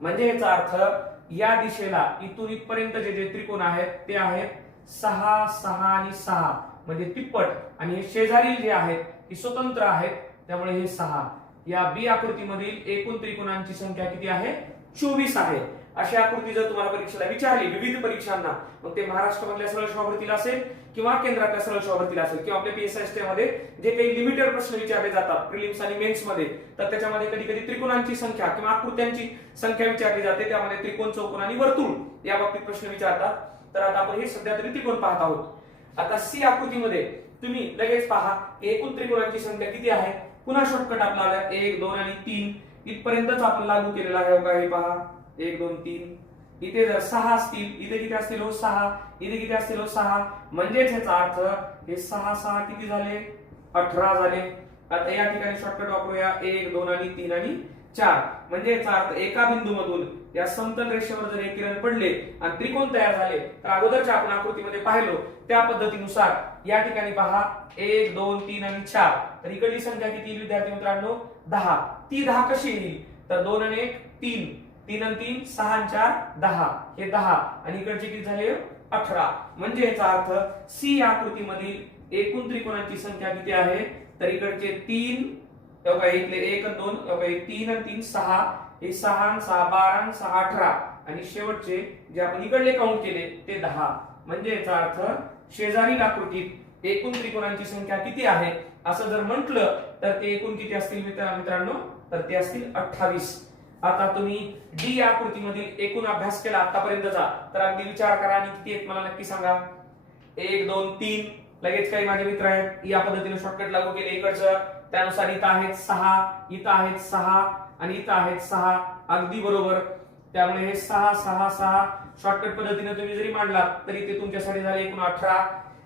म्हणजे याचा अर्थ या दिशेला इथून इथपर्यंत जे त्रिकोण आहेत ते आहेत 6 6 आणि 6 म्हणजे तिप्पट, आणि हे शेजारी जे आहेत ही स्वतंत्र आहेत त्यामुळे हे 6. या बी आकृतीमधील एकूण त्रिकोणांची संख्या किती आहे 24 आहे. अशी आकृती जर तुम्हाला परीक्षेला विचारली विविध परीक्षांना, मग ते महाराष्ट्रामधल्या सरळ शॉभरतील असेल किंवा केंद्रातल्या सरळ शॉभरतील असेल किंवा आपल्या पीएसआयएसटी मध्ये जे काही लिमिटेड प्रश्न विचारले जातात प्रिलिम्स आणि मेन्स मध्ये, तर त्याच्यामध्ये कधी कधी त्रिकोणांची संख्या किंवा आकृत्यांची संख्या विचारली जाते, त्यामध्ये त्रिकोण चौकोन आणि वर्तुळ या बाबतीत प्रश्न विचारतात. तर आता आपण हे सध्या तरी त्रिकोण पाहत आहोत. आता सी आकृतीमध्ये तुम्ही लगेच पहा एकूण त्रिकोणांची संख्या किती आहे. पुन्हा शॉर्टकट आपला आला 1 2 आणि 3 इथपर्यंतच आपण लागू केलेला आहे बघा. हे पहा 1 2 3, इथे जर 6 असतील इथे किती असतील हो 6, इथे किती असतील हो 6, म्हणजेच याचा अर्थ हे 6 6 किती झाले 18 झाले. आता या ठिकाणी शॉर्टकट वापरूया 1 2 आणि 3 आणि 4, म्हणजे याचा अर्थ एका बिंदूमधून या समतल रेषेवर जर एक किरण पडले आणि त्रिकोण तयार झाले तर अगोदरच्या आपण आकृतीमध्ये पाहिलो त्या पद्धतीनुसार या ठिकाणी पहा 1 2 3 आणि 4, तर इकडली संख्या किती येईल विद्यार्थी मित्रांनो 10. ती 10 कशी येईल तर 2 आणि 1 3, 3 आणि 3 6 आणि 4 10, हे 10 आणि इकडचे किती झाले 18. म्हणजे याचा अर्थ सी आकृतीमधील एकूण त्रिकोणांची संख्या किती आहे तर इकडचे 3 इथले 1 आणि 2 3 आणि 3 6, हे 6 आणि 6 12 आणि 6 18, आणि शेवटचे जे आपण इकडले काउंट केले ते 10. म्हणजे याचा अर्थ शेजारील आकृतीत एकूण त्रिकोणांची संख्या किती आहे असं जर म्हटलं तर ते एकूण किती असतील मित्रांनो, तर ते असतील 28. आता तुम्ही डी या आकृतीमधील एकूण अभ्यास केला आतापर्यंतचा तर अगदी विचार करा आणि किती आहेत मला नक्की सांगा. 1 2 3. लगेच काही माझे मित्र आहेत या पद्धतीने शॉर्टकट लागू केले इकडचं, त्यानुसार इथं आहेत 6, इथं आहेत 6 आणि इथं आहेत 6. अगदी बरोबर. त्यामुळे हे 6 6 6 शॉर्टकट पद्धतीने तुम्ही जरी मांडलात तरी ते तुमच्यासाठी झाले एकूण 18.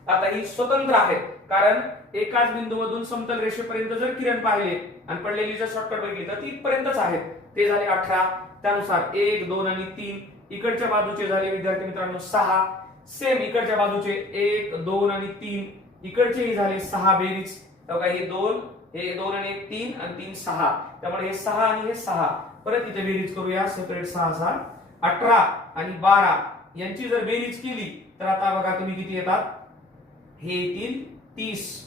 आता ही स्वतंत्र आहेत कारण एकाच बिंदूमधून समतल रेषेपर्यंत जर किरण पाहिले आणि पडलेली जर शॉर्टकट बघितली तर ती इथपर्यंतच आहेत, ते झाले 18. त्यानुसार 1 2 आणि 3 इकडच्या बाजूचे झाले विद्यार्थी मित्रांनो 6. सेम इकडच्या बाजूचे 1 2 आणि 3 इकडचेही झाले 6 बेरीज. बघा हे 2 आणि 1 3 आणि 3 6. त्यामुळे हे 6 आणि हे 6 परत इथे बेरीज करूया. सेपरेट 6 6 18 आणि 12 यांची जर बेरीज केली तर आता बघा तुम्ही किती येतात, हे येतील 30.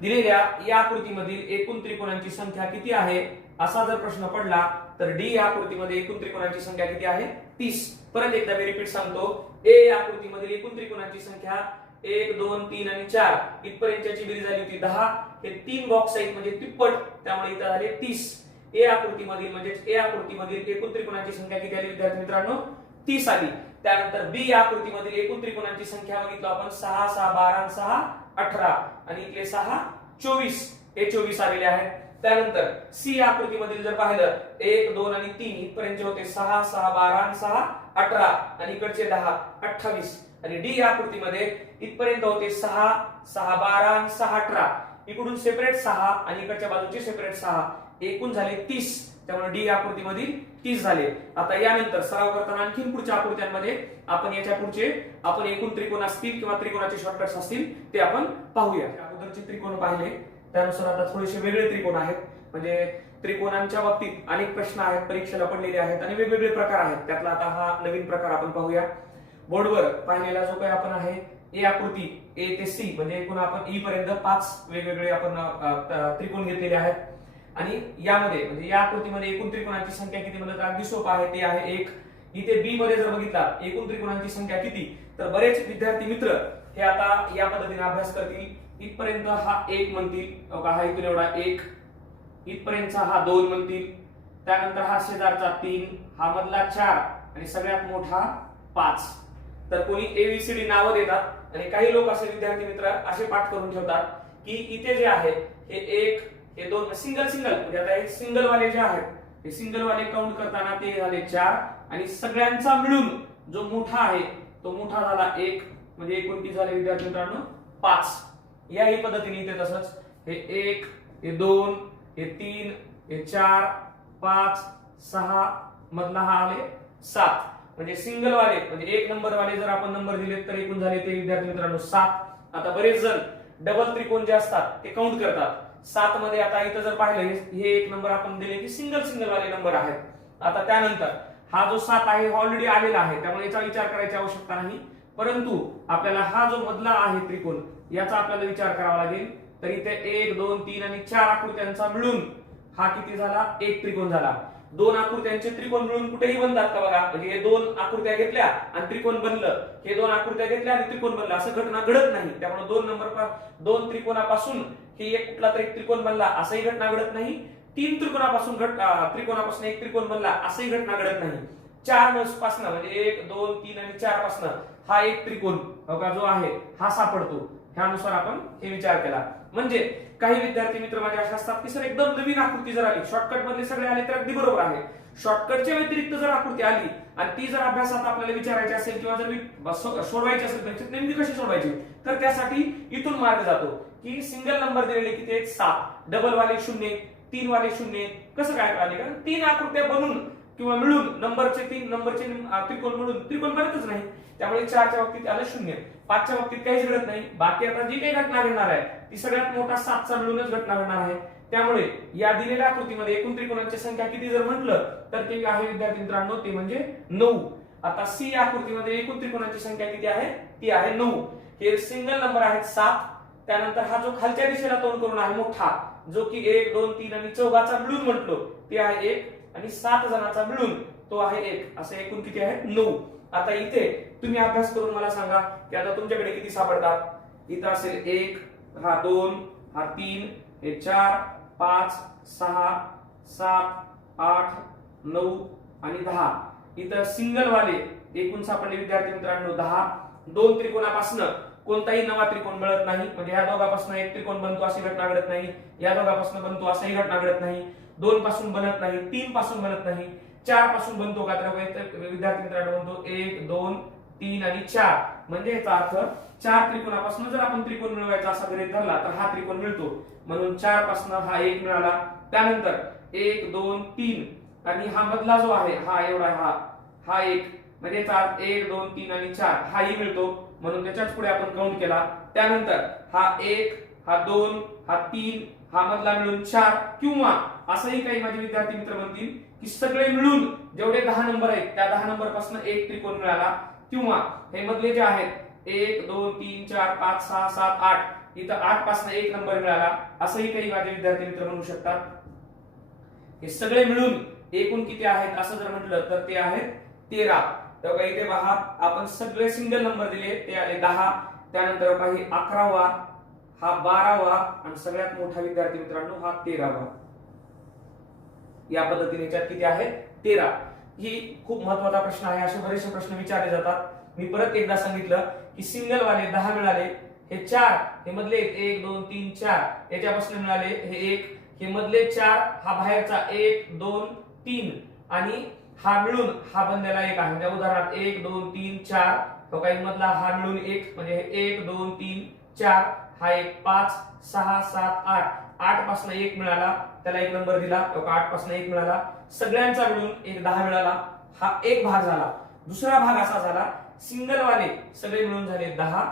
दिलेल्या या आकृतीमधील एकूण त्रिकोणांची संख्या किती आहे असा जर प्रश्न पडला तर डी या आकृतीमध्ये एकूण त्रिकोणांची संख्या किती आहे 30. परत एकदा मी रिपीट सांगतो. ए या आकृतीमधील एकूण त्रिकोणांची संख्या 1 2 3 आणि 4 इथपर्यंतची बेरीज झाली होती 10. हे 3 बॉक्स आहेत म्हणजे तिप्पट, त्यामुळे इथे झाले 30. ए आकृतीमधील एकूण त्रिकोणांची संख्या किती आली विद्यार्थी मित्रांनो 30 आली. त्यानंतर बी या आकृतीमधील एकूण त्रिकोणांची संख्या बघितलो आपण 6 6 12 6 18 आणि इथले 6 24. हे 24 आलेले आहेत. त्यानंतर सी आकृतीमधील जर पाहिलं 1 2 आणि 3 इथपर्यंत होते 6 6 12 आणि 6 18 आणि इकडचे 10 28. आणि डी आकृतीमध्ये इथपर्यंत होते 6 6 12 आणि 6 18 इकडून सेपरेट 6 आणि इकडच्या बाजूचे सेपरेट 6 एकूण झाले 30. त्यामुळे डी आकृतीमधील 30 झाले. आता यानंतर सराव करताना आणखी पुढच्या आकृत्यांमध्ये आपण याच्या पुढचे आपण एकूण त्रिकोण असतील किंवा त्रिकोणाचे शॉर्टकट्स असतील ते आपण पाहूया. अगोदरचे त्रिकोण पाहिले त्यानुसार आता थोडेसे वेगळे त्रिकोण आहेत. म्हणजे त्रिकोणांच्या बाबतीत अनेक प्रश्न आहेत, परीक्षेला पडलेले आहेत आणि वेगवेगळे प्रकार आहेत. त्यातला आता हा नवीन प्रकार आपण पाहूया. बोर्डवर पाहिलेला जो काही आपण आहे ए आकृती ए ते सी म्हणजे एकूण आपण ई पर्यंत 5 वेगवेगळे आपण त्रिकोण घेतलेले आहेत. आणि यामध्ये म्हणजे या आकृतीमध्ये एकूण त्रिकोणांची संख्या किती म्हणलं तर अगदी सोपं आहे, ते आहे 1. इथे बी मध्ये जर बघितला एकूण त्रिकोणांची संख्या किती तर बरेच विद्यार्थी मित्र हे आता या पद्धतीने अभ्यास करतील. इथपर्यंत हा 1 म्हणतील, हा इथून एवढा 1, इथपर्यंतचा हा 2 म्हणतील, त्यानंतर हा शेजारचा 3, हा मधला 4 आणि सगळ्यात मोठा 5. तर कोणी एबीसीडी नावं देतात आणि काही लोक असे विद्यार्थी मित्र असे पाठ करून ठेवतात की इथे जे आहे हे 1 हे 2 सिंगल म्हणजे आता हे सिंगल वाले जे आहेत हे सिंगल वाले काउंट करताना ते झाले 4 आणि सगळ्यांचा मिळून जो मोठा आहे तो मोठा झाला 1 म्हणजे एकूण किती झाले विद्यार्थी मित्रांनो 5. याही पद्धतीने इथे तसंच हे 1 हे 2 हे 3 हे 4 5 6 मधला हा आले 7. म्हणजे सिंगल वाले म्हणजे 1 नंबर वाले जर आपण नंबर दिले तर एकूण झाले ते विद्यार्थी मित्रांनो 7. आता बरेच जण डबल त्रिकोण जे असतात ते काउंट करतात 7 मध्ये. आता इथं जर पाहिलं हे 1 नंबर आपण दिले की सिंगल वाले नंबर आहेत. आता त्यानंतर हा जो 7 आहे ऑलरेडी आलेला आहे त्यामुळे याचा विचार करायची आवश्यकता नाही. परंतु आपल्याला हा जो मधला आहे त्रिकोण याचा आपल्याला विचार करावा लागेल. तर इथे 1 2 3 आणि 4 आकृत्यांचा मिळून हा किती झाला एक त्रिकोण झाला. 2 आकृत्यांचे त्रिकोण मिळून कुठेही बनतात का बघा. म्हणजे हे 2 आकृत्या घेतल्या आणि त्रिकोण बनलं, हे 2 आकृत्या घेतल्या आणि त्रिकोण बनलं असं घटना घडत नाही. त्यामुळे 2 त्रिकोणापासून हे एक कुठला तरी त्रिकोण बनला असंही घटना घडत नाही. 3 त्रिकोणापासून एक त्रिकोण बनला असंही घटना घडत नाही. 4 पासून म्हणजे 1 2 3 आणि 4 पासून हा एक त्रिकोण जो आहे हा सापडतो. ह्यानुसार आपण हे विचार केला. म्हणजे काही विद्यार्थी मित्र माझे असे असतात की सर एकदम नवीन आकृती जर आली शॉर्टकट मधले सगळे आले तर अगदी बरोबर आहे. शॉर्टकटच्या व्यतिरिक्त जर आकृती आली आणि ती जर अभ्यासात आपल्याला विचारायची असेल किंवा जर सोडवायची असेल तर नेमकी कशी सोडवायची तर त्यासाठी इथून मार्ग जातो की सिंगल नंबर दिलेले किती आहेत 7, डबल वाले 0, 3 वाले 0. कसं काय कळाले कारण 3 आकृत्या बनून किंवा मिळून नंबरचे त्रिकोण मिळून त्रिकोण बनतच नाही. त्यामुळे 4च्या बाबतीत आलं 0, 5च्या बाबतीत काहीच घडत नाही. बाकी आता जी काही घटना घडणार आहे ती सगळ्यात मोठा 7चा मिळूनच घटना घडणार आहे. त्यामुळे या दिलेल्या आकृतीमध्ये एकूण त्रिकोणांची संख्या किती जर म्हटलं तर ते आहे विद्यार्थी मित्रांनो ते म्हणजे 9. आता सी आकृतीमध्ये एकूण त्रिकोणांची संख्या किती आहे ती आहे 9. हे सिंगल नंबर आहेत 7. त्यानंतर हा जो खालच्या दिशेला तोंड करून आहे मोठा जो की 1 2 3 आणि चौघाचा मिळून म्हटलो ते आहे 1 आणि 7 जणांचा मिळून तो आहे 1, असे एकूण किती आहेत 9. आता इथे तुम्ही अभ्यास करून मला सांगा की आता तुमच्याकडे किती सापडतात. इथं असेल 1, हा 2, हा 3, हे 4, 5, 6, 7, 8, 9 आणि 10. इथं सिंगल वाले एकूण सापडले विद्यार्थी मित्रांनो 10. 2 त्रिकोणापासून कोणताही नवा त्रिकोण मिळत नाही, म्हणजे या दोघांपासून एक त्रिकोण बनतो अशी घटना घडत नाही, या दोघांपासून बनतो असाही घटना घडत नाही. 2 पासून बनत नाही, 3 पासून बनत नाही, 4 पासून बनतो का तर विद्यार्थी मित्रांनो बनतो 1, 2, 3 आणि 4. म्हणजे याचा अर्थ 4 त्रिकोणापासून जर आपण त्रिकोण मिळवायचा असा गृहीत धरला तर हा त्रिकोण मिळतो. म्हणून 4 पासून हा 1 मिळाला. त्यानंतर 1, 2, 3 आणि हा मधला जो आहे हा एवढा हा 1, म्हणजे 1, 2, 3 आणि 4 हाही मिळतो. म्हणून त्याच्याच पुढे आपण काउंट केला. त्यानंतर हा 1, हा 2, हा 3, हा मधला मिळून 4. किंवा असंही काही माझे विद्यार्थी मित्र म्हणतील की सगळे मिळून जेवढे 10 नंबर आहेत त्या 10 नंबर पासून एक त्रिकोण मिळाला. किंवा हे मधले जे आहेत 1, 2, 3, 4, 5, 6, 7, 8, इथं 8 पासून एक नंबर मिळाला, असंही काही माझे विद्यार्थी मित्र म्हणू शकतात. हे सगळे मिळून एकूण किती आहेत असं जर म्हटलं तर ते आहेत 13. तर इथे पहा आपण सगळे सिंगल नंबर दिले, ते आले 10. त्यानंतर काही 11वा, हा 12वा आणि सगळ्यात मोठा विद्यार्थी मित्रांनो हा 13वा. या पद्धतीने याच्यात किती आहेत 13. ही खूप महत्त्वाचा प्रश्न आहे. असे बरेचसे प्रश्न विचारले जातात. मी परत एकदा सांगितलं की सिंगल वाले 10 मिळाले, हे 4 हे मधले 1, 2, 3, 4 याच्यापासून मिळाले हे 1, हे मधले 4 हा बाहेरचा 1, 2, 3 आणि हा मिळून हा बनलेला 1 आहे. म्हणजे उदाहरणार्थ 1, 2, 3, 4 तो काही मधला हा मिळून 1, म्हणजे 1, 2, 3, 4 हा 1, 5, 6, 7, 8, 8 पासून 1 मिळाला, त्याला एक नंबर दिला. 8 पासून 1 मिळाला, सगळ्यांचा मिळून एक 10 मिळाला. हा एक भाग झाला. दुसरा भाग असा झाला सिंगल वाले सगळे मिळून झाले 10.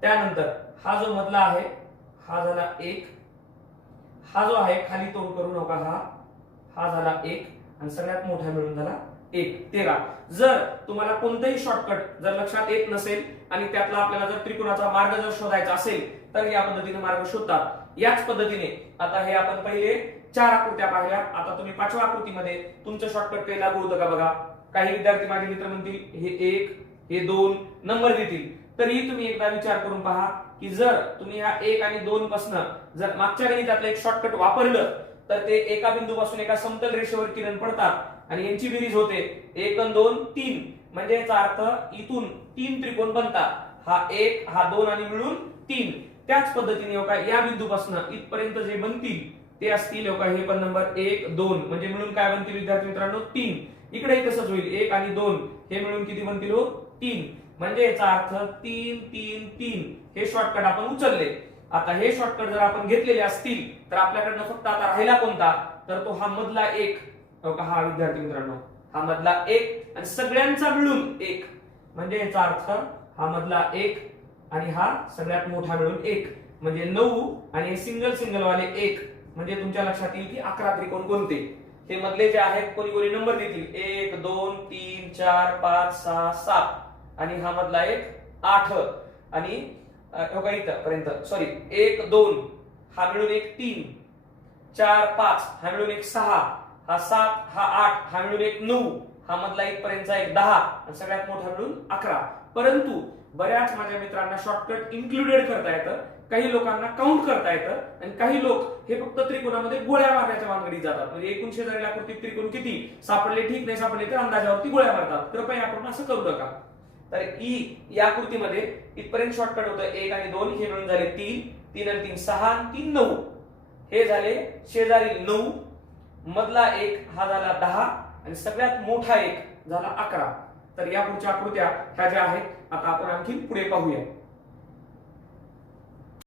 त्यानंतर हा जो मधला आहे हा झाला 1, हा जो आहे खाली तोड करू नका, हा झाला 1 आणि सगळ्यात मोठा मिळून झाला 1, 13. जर तुम्हाला कोणताही शॉर्टकट जर लक्षात येत नसेल आणि त्यातला आपल्याला जर त्रिकोणाचा मार्ग जर शोधायचा असेल तर या पद्धतीने मार्ग शोधतात. याच पद्धतीने आता हे आपण पहिले 4 आकृत्या पाहिल्या. आता तुम्ही 5व्या आकृतीमध्ये तुमचं शॉर्टकट काही लागू होतं का बघा. काही विद्यार्थी माझे मित्र म्हणतील हे 1, हे 2 नंबर देतील. तरी तुम्ही एकदा विचार करून पहा की जर तुम्ही या 1 आणि 2 पासून जर मागच्या गणितातलं एक शॉर्टकट वापरलं तर ते एका बिंदूपासून एका समतल रेषेवर किरण पडतात आणि यांची बेरीज होते 1 आणि 2, 3. म्हणजे याचा अर्थ इथून 3 त्रिकोण बनतात. हा 1, हा 2 आणि मिळून 3. त्याच पद्धतीने या बिंदूपासून इथपर्यंत जे बनतील ते असतील हे पण नंबर 1, 2 म्हणजे मिळून काय बनतील विद्यार्थी मित्रांनो 3. इकडे तसंच होईल 1 आणि 2 हे मिळून किती बनतील 3. म्हणजे याचा अर्थ 3, 3, 3 हे शॉर्टकट आपण उचलले. आता हे शॉर्टकट जर आपण घेतलेले असतील तर आपल्याकडनं फक्त आता राहिला कोणता तर तो हा मधला 1. हा विद्यार्थी मित्रांनो हा मधला 1 आणि सगळ्यांचा मिळून 1. म्हणजे याचा अर्थ हा मधला 1 आणि हा सगळ्यात मोठा मिळून 1 म्हणजे 9 आणि सिंगल वाले 1. म्हणजे तुमच्या लक्षात येईल की 11 त्रिकोण कोणते. हे मधले जे आहेत कोणी कोणी नंबर देतील 1, 2, 3, 4, 5, 6, 7 आणि हा मधला 1, 8 आणि इथपर्यंत 1, 2 हा मिळून 1, 3, 4, 5 हा मिळून 1, 6, हा 7, हा 8 हा मिळून 1, 9, हा मधला इथपर्यंतचा 1, 10 आणि सगळ्यात मोठा मिळून 11. परंतु बऱ्याच माझ्या मित्रांना शॉर्टकट इन्क्लुडेड करता येतं, काही लोकांना काउंट करता येतं आणि काही लोक हे फक्त त्रिकोणामध्ये गोळ्या मारण्याच्या भानगडीत जातात. म्हणजे एकूण शेजारील आकृतीत त्रिकोण किती सापडले, ठीक नाही सापडले तर अंदाजावरती गोळ्या मारतात. कृपया आपण असं करू नका. तर या आकृतीमध्ये इथपर्यंत शॉर्टकट होतं 1 आणि 2 हे मिळून झाले 3, 3 आणि 3 6 आणि 3 9 हे झाले शेजारील 9. मधला 1 हा झाला 10 आणि सगळ्यात मोठा 1 झाला 11. तर या पुढच्या आकृत्या ह्या ज्या आहेत आता आपण आणखी पुढे पाहूया.